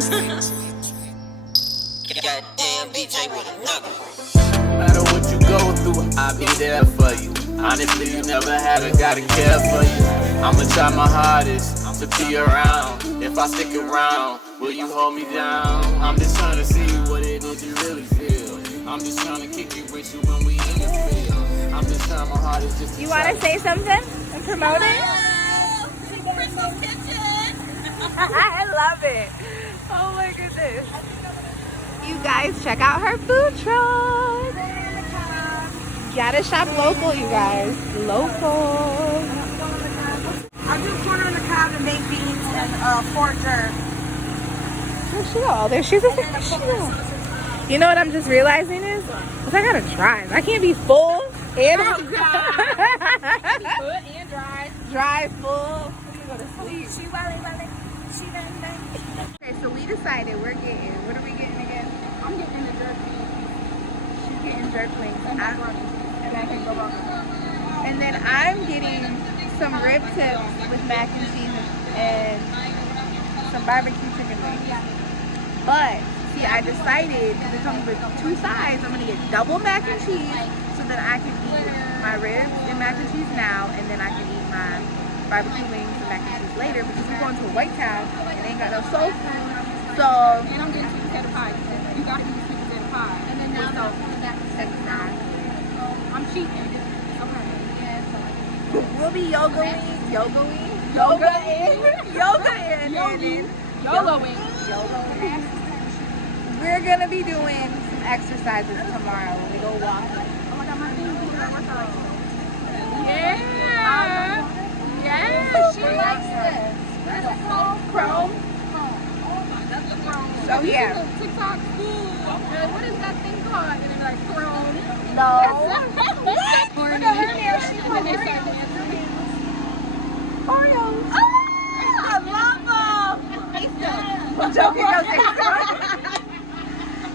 Goddamn DJ with another. No matter what you go through, I'll be there for you. Honestly, you never had a gotta care for you. I'ma try my hardest to be around. If I stick around, will you hold me down? I'm just trying to see what it is you really feel. I'm just trying to kick it with you when we in the field. I'm just trying my hardest just to. You want to say something and promote it? Krystals Kitchen. I love it. Oh my goodness. You guys check out her food truck. Gotta shop local, you guys. Local. I do corner on the cob and baked beans and pork jerk. Where'd she go? There she's a You know what I'm just realizing is, because I gotta drive. I can't be full and Food and dry. drive full. I'm gonna go to sleep. Okay, so we decided what are we getting again? I'm getting the jerk beans. She's getting jerk wings. And macaroni. And I can go back. And then I'm getting some rib tips with mac and cheese and some barbecue chicken wings. But see, I decided because it comes with two sides, I'm gonna get double mac and cheese so that I can eat my ribs and mac and cheese now, and then I can eat my barbecue wings and mac and cheese later because we're going to a White Town and they ain't got no soul food. So And I'm getting sweet potato pie. You gotta eat sweet potato pie. And then now soul food. I'm cheating. Okay. We'll be yogaing. We're gonna be doing some exercises tomorrow when we go walking. Oh my god, my thing is workout. Yeah, she likes this. Chrome. So yeah. TikTok food. What is that thing called? And it's like chrome. No. What? Look at her hair. She put Oreos. Oh, I love them. I'm joking.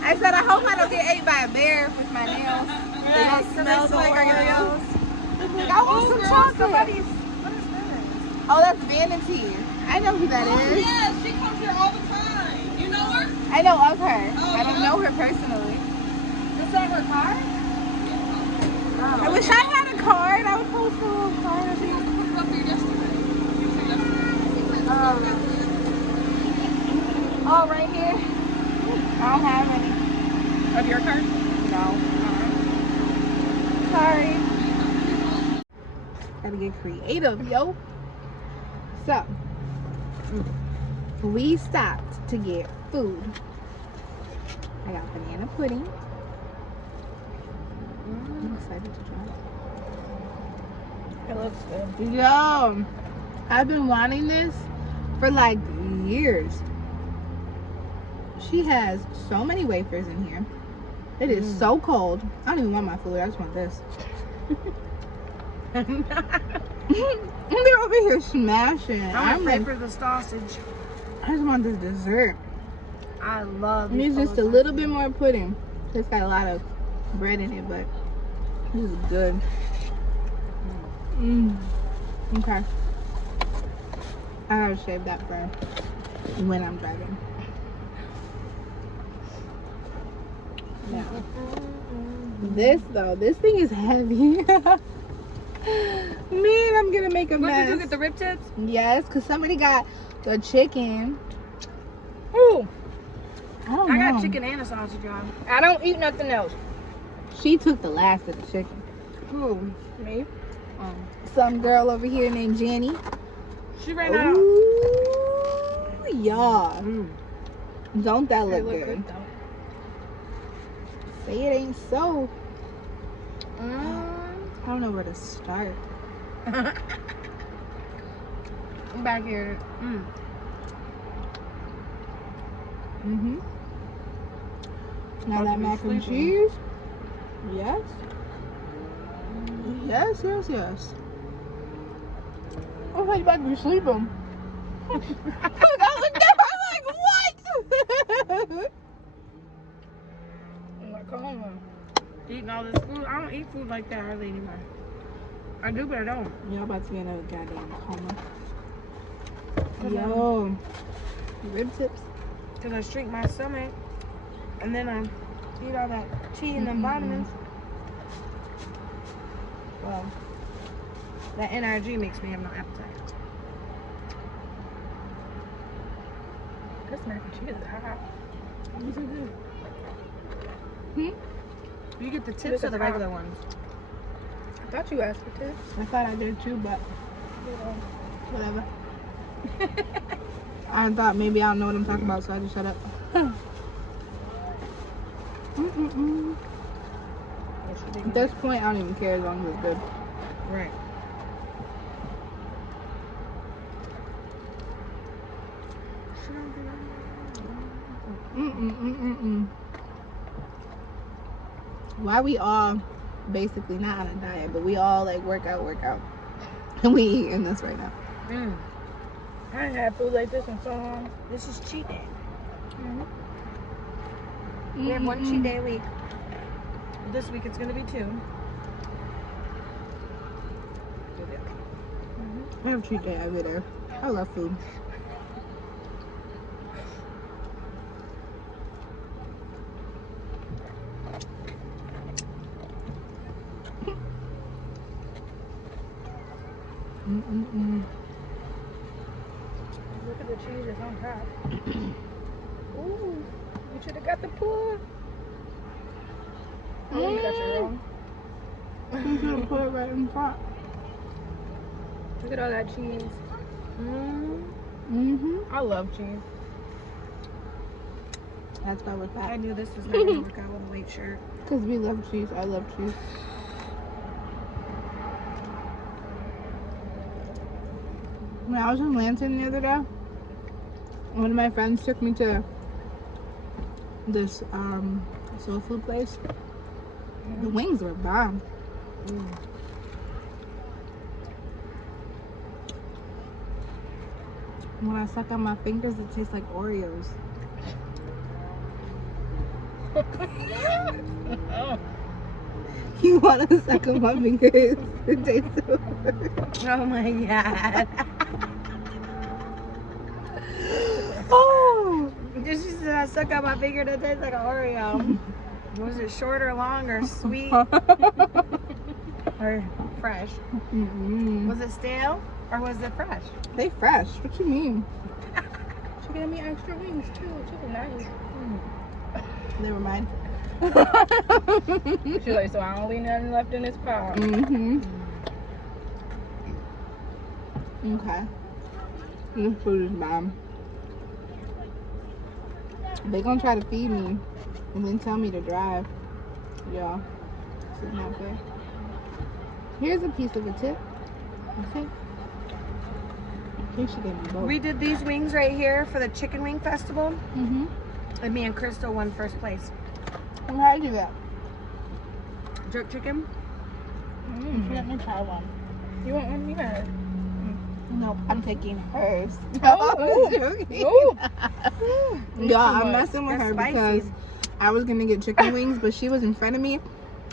I said I hope I don't get ate by a bear with my nails. They don't smell the Oreos. I want some chocolate. Oh, that's Vanity. I know who that is. Yeah, she comes here all the time. You know her? I know of her. I don't know her personally. Is that her car? I wish I had a card. I would post a little card of She you. put it up here yesterday. Oh, right here. I don't have any. Of your car? No. Sorry. Gotta get creative, yo. So, we stopped to get food. I got banana pudding. I'm excited to try. It looks good. Yo, I've been wanting this for like years. She has so many wafers in here. It is so cold. I don't even want my food. I just want this. They're over here smashing. I'm ready for the sausage. I just want this dessert. I love It needs just a little bit more pudding. It's got a lot of bread in it, but this is good. Okay. I gotta save that for when I'm driving. Yeah. This though, this thing is heavy. Man, I'm gonna make a mess. Did you get the rib tips? Yes, because somebody got the chicken. Ooh, I don't I know. got chicken and a sausage on. I don't eat nothing else. She took the last of the chicken. Who? Me? Some girl over here named Jenny. She ran out. Ooh, yeah. Don't that They look look good? good though. Say it ain't so. I don't know where to start. I'm back here. Now About that to be mac and sleeping. cheese. Yes. Yes, yes, yes. I thought you about to be sleeping. I looked at her like, what? I'm like, come on. Eating all this food. I don't eat food like that hardly anymore. I do, but I don't. Y'all about to be in a goddamn coma. Yo. Rib tips. Because I shrink my stomach. And then I eat all that tea and then vitamins. Well, that NRG makes me have no appetite. This mac and cheese is hot. These are good. You get the tips or the regular ones? I thought you asked for tips. I thought I did too, but whatever. I thought maybe I don't know what I'm talking about, so I just shut up. At this point, I don't even care as long as it's good. Right. Why we all basically not on a diet, but we all like work out, and we eating this right now. I ain't had food like this in so long. This is cheat day. We have one cheat day a week. This week it's gonna be 2. I have cheat day every day. I love food. Look at the cheese that's on top. Ooh, you should have got the pull. Oh, you got your own. You should have put it right in front. Look at all that cheese. I love cheese. That's why we're fat. I knew this was not going to work out with a white shirt. Because we love cheese. I love cheese. When I was in Lansing the other day, one of my friends took me to this soul food place. The wings were bomb. When I suck on my fingers, it tastes like Oreos. You want to suck on my fingers? It tastes so good. Oh my god. Oh! She said I suck out my finger that tastes like an Oreo. Was it short or long or sweet? Or fresh? Was it stale or was it fresh? They fresh. What you mean? She gave me extra wings too. She was nice. Never mind. She's like, so I don't leave nothing left in this pot. Okay. This food is bomb. They gonna try to feed me and then tell me to drive. Y'all, this is not fair. Here's a piece of a tip. Okay. I think she gave me both. We did these wings right here for the Chicken Wing Festival. And me and Krystal won first place. Well, how'd you do that? Jerk chicken? Let me try one. You want one? You got it. Nope, I'm taking hers. Oh, Y'all, I'm messing with That's her spicy. because I was gonna get chicken wings, but she was in front of me,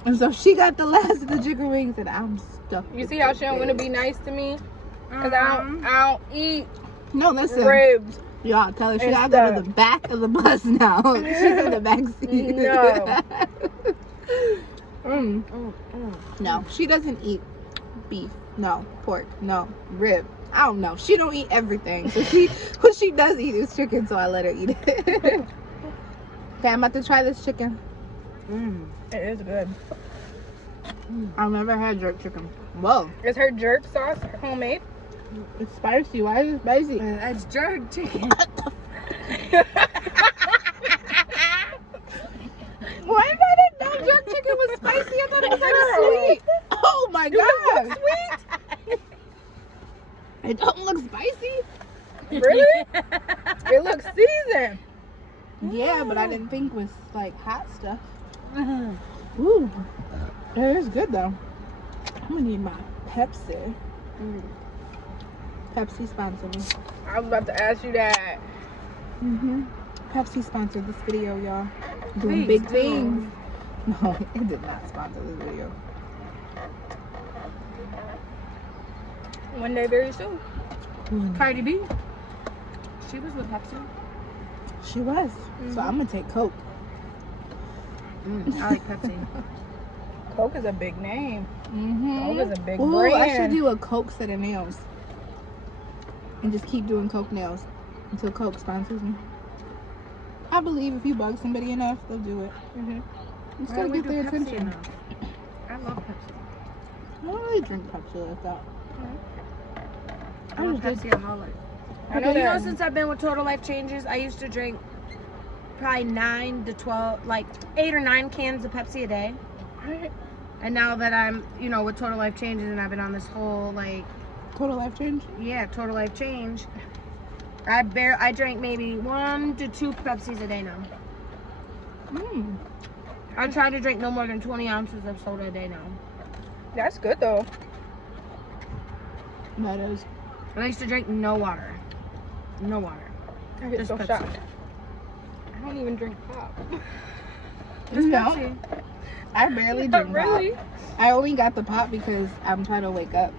and so she got the last of the chicken wings, and I'm stuck. You see how she don't want to be nice to me? Cause I don't eat No, listen. ribs. Y'all, tell her she and gotta go to stuff. the back of the bus now. She's in the back seat. No. No, she doesn't eat beef. No, pork. No, rib. I don't know. She don't eat everything. So what she does eat is chicken, so I let her eat it. Okay, I'm about to try this chicken. It is good. I've never had jerk chicken. Whoa. Is her jerk sauce homemade? It's spicy. Why is it spicy? It's jerk chicken. Why did I didn't know jerk chicken was spicy? I thought it was like sweet. Oh my god. Sweet? It don't look spicy. Really? It looks seasoned. Yeah, but I didn't think it was like hot stuff. Ooh. It is good though. I'm gonna need my Pepsi. Pepsi sponsor me. I was about to ask you that. Pepsi sponsored this video, y'all. Doing Please big do. things. No, it did not sponsor this video. One day very soon. Cardi B. She was with Pepsi. She was. So I'm gonna take Coke. I like Pepsi. Coke is a big name. Mm-hmm. Coke is a big Ooh, brand. I should do a Coke set of nails. And just keep doing Coke nails until Coke sponsors me. I believe if you bug somebody enough, they'll do it. Mm-hmm. You just Why gotta don't we get do their Pepsi attention. enough? I love Pepsi. I don't really drink Pepsi like that. I'm a just did- Pepsi-aholic. I know You know, that. since I've been with Total Life Changes, I used to drink probably 9 to 12, like 8 or 9 cans of Pepsi a day. And now that I'm, you know, with Total Life Changes and I've been on this whole, like, Total life change. yeah, Total Life Change, I drank maybe 1 to 2 Pepsis a day now. Mm. I try to drink no more than 20 ounces of soda a day now. That's good though. That is. And I used to drink no water. No water. I get Just so Pepsi. shocked. I don't even drink pop. Just No. Pepsi. I barely drink Really? pop. I only got the pop because I'm trying to wake up.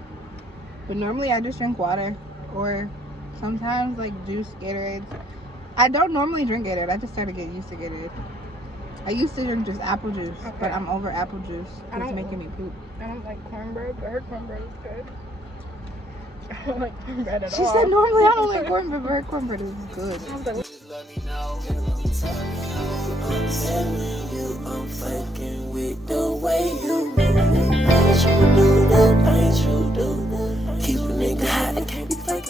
But normally I just drink water or sometimes like juice, Gatorades. I don't normally drink Gatorade. I just started getting used to Gatorade. I used to drink just apple juice, but I'm over apple juice. I It's don't- making me poop. I don't like cornbread, but her cornbread is good. I don't like cornbread at She all. said normally I don't like cornbread, but her cornbread is good. I was like, Just let me know. I'm telling you, I'm fucking with the way you move. Ain't you do that? Ain't you do that? Keep a nigga hot, I can't be fucking